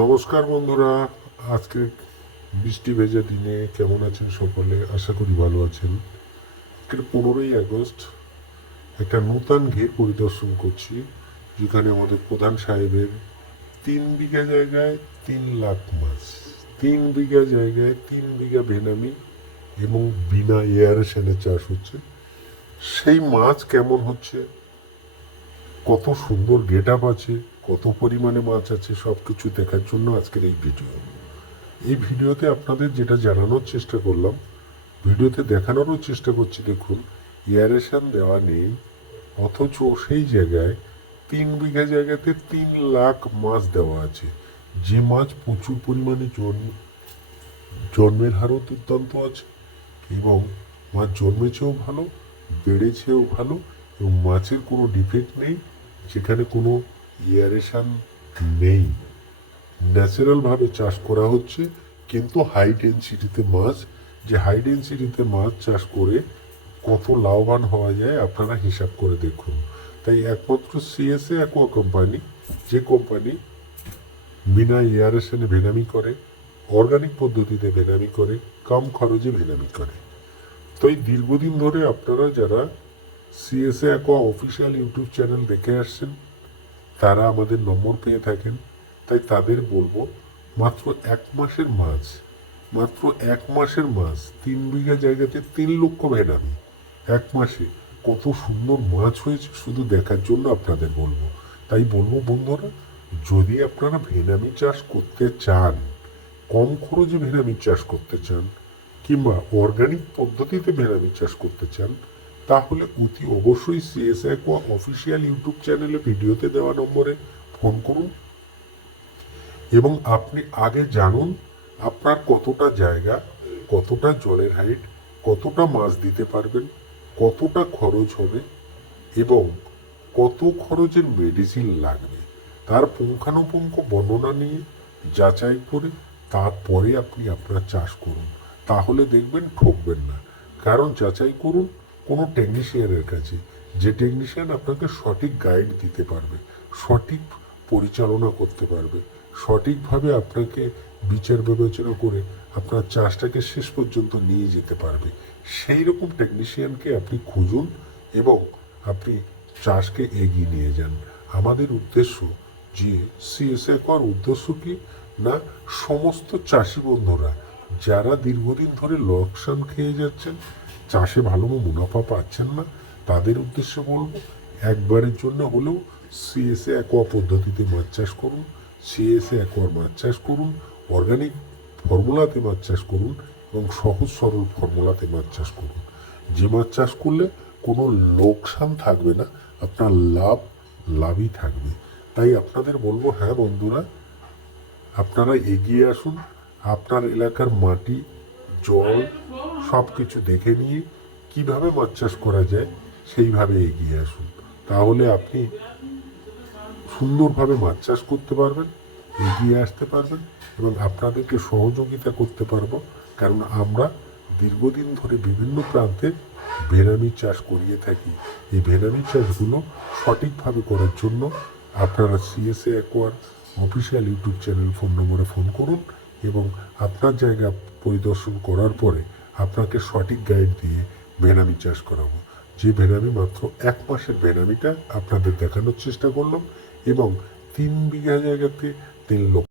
নমস্কার বন্ধুরা, আজকে বৃষ্টি ভেজা দিনে কেমন আছেন সকলে? আশা করি ভালো আছেন। 15ই আগস্ট একটা নূতন ঘের পরিদর্শন করছি, যেখানে আমাদের প্রধান সাহেবের 3 বিঘা জায়গায় 3 লাখ মাছ, 3 বিঘা জায়গায় 3 বিঘা ভেনামি এবং বিনা এয়ারেশনে চাষ হচ্ছে। সেই মাছ কেমন হচ্ছে, কত সুন্দর গেট আপ আছে, কত পরিমাণে মাছ আছে, সব কিছু দেখার জন্য আজকের এই ভিডিও। এই ভিডিওতে আপনাদের যেটা জানানোর চেষ্টা করলাম, ভিডিওতে দেখানোরও চেষ্টা করছি, দেখুন এয়ারেশন দেওয়া নেই, অথচ সেই জায়গায় 3 বিঘা জায়গাতে 3 লাখ মাছ দেওয়া আছে। যে মাছ প্রচুর পরিমাণে জন্মের হারও দুর্দান্ত আছে এবং মাছ জন্মেছেও ভালো, বেড়েছেও ভালো এবং মাছের কোনো ডিফেক্ট নেই, যেখানে কোনো এয়ারেশন নেই। ন্যাচারালভাবে চাষ করা হচ্ছে, কিন্তু হাই ডেন্সিটিতে মাছ। যে হাই ডেন্সিটিতে মাছ চাষ করে কত লাভবান হওয়া যায় আপনারা হিসাব করে দেখুন। তাই একমাত্র সিএসএ অ্যাকোয়া কোম্পানি, যে কোম্পানি বিনা এয়ারেশনে ভেনামি করে, অর্গানিক পদ্ধতিতে ভেনামি করে, কম খরচে ভেনামি করে। তো এই দীর্ঘদিন ধরে আপনারা যারা CSA aqua official YouTube channel দেখে আসছেন, তারা আমাদের নম্বর পেয়ে থাকেন। তাই তাদের বলবো, মাত্র 1 মাসের মাছ, মাত্র 1 মাসের মাছ, 3 বিঘা জায়গাতে 3 লক্ষ ভেনামি। 1 মাসে কত সুন্দর মাছ হয়েছে শুধু দেখার জন্য আপনাদের বলবো। তাই বলবো বন্ধুরা, যদি আপনারা ভেনামি চাষ করতে চান, কম খরচে ভেনামি চাষ করতে চান, কিংবা অর্গানিক পদ্ধতিতে ভেনামি চাষ করতে চান, তাহলে অতি অবশ্যই সিএস অ্যাকোয়া অফিসিয়াল ইউটিউব চ্যানেলে ভিডিওতে দেওয়া নম্বরে ফোন করুন এবং আপনি আগে জানুন আপনার কতটা জায়গা, কতটা জলের হাইট, কতটা মাছ দিতে পারবেন, কতটা খরচ হবে এবং কত খরচের মেডিসিন লাগবে, তার পুঙ্খানুপুঙ্খ বর্ণনা নিয়ে যাচাই করে তারপরে আপনি আপনার চাষ করুন। তাহলে দেখবেন ঠকবেন না। কারণ যাচাই করুন কোনো টেকনিশিয়ানের কাছে, যে টেকনিশিয়ান আপনাকে সঠিক গাইড দিতে পারবে, সঠিক পরিচালনা করতে পারবে, সঠিকভাবে আপনাকে বিচার বিবেচনা করে আপনার চাষটাকে শেষ পর্যন্ত নিয়ে যেতে পারবে। সেই রকম টেকনিশিয়ানকে আপনি খুঁজুন এবং আপনি চাষকে এগিয়ে নিয়ে যান। আমাদের উদ্দেশ্য, যে সিএসএ করার উদ্দেশ্য কি না, সমস্ত চাষি বন্ধুরা যারা দীর্ঘদিন ধরে লোকসান খেয়ে যাচ্ছেন, চাষে ভালো মুনাফা পাচ্ছেন না, তাদের উদ্দেশ্যে বলবো, একবারের জন্য হলেও সিএসএ অ্যাকোয়া পদ্ধতিতে মাছ চাষ করুন, সিএসএ অ্যাকোয়ার মাছ চাষ করুন, অর্গানিক ফর্মুলাতে মাছ চাষ করুন এবং সহজ সরল ফর্মুলাতে মাছ চাষ করুন। যে মাছ চাষ করলে কোনো লোকসান থাকবে না, আপনার লাভই থাকবে। তাই আপনাদের বলবো, হ্যাঁ বন্ধুরা, আপনারা এগিয়ে আসুন। আপনার এলাকার মাটি, জল সব কিছু দেখে নিয়ে কিভাবে মাছ চাষ করা যায় সেইভাবে এগিয়ে আসুন। তাহলে আপনি সুন্দরভাবে মাছ চাষ করতে পারবেন, এগিয়ে আসতে পারবেন এবং আপনাদেরকে সহযোগিতা করতে পারবো। কারণ আমরা দীর্ঘদিন ধরে বিভিন্ন প্রান্তে ভেনামি চাষ করিয়ে থাকি। এই ভেনামি চাষগুলো সঠিকভাবে করার জন্য আপনারা CSA acquire official YouTube channel phone নম্বরে ফোন করুন এবং আপনার জায়গা পরিদর্শন করার পরে আপনাকে সঠিক গাইড দিয়ে ভেনামি চাষ করাবো। যে ভেনামি মাত্র 1 মাসের ভেনামিটা আপনাদের দেখানোর চেষ্টা করলাম এবং 3 বিঘা জায়গাতে 3 লক্ষ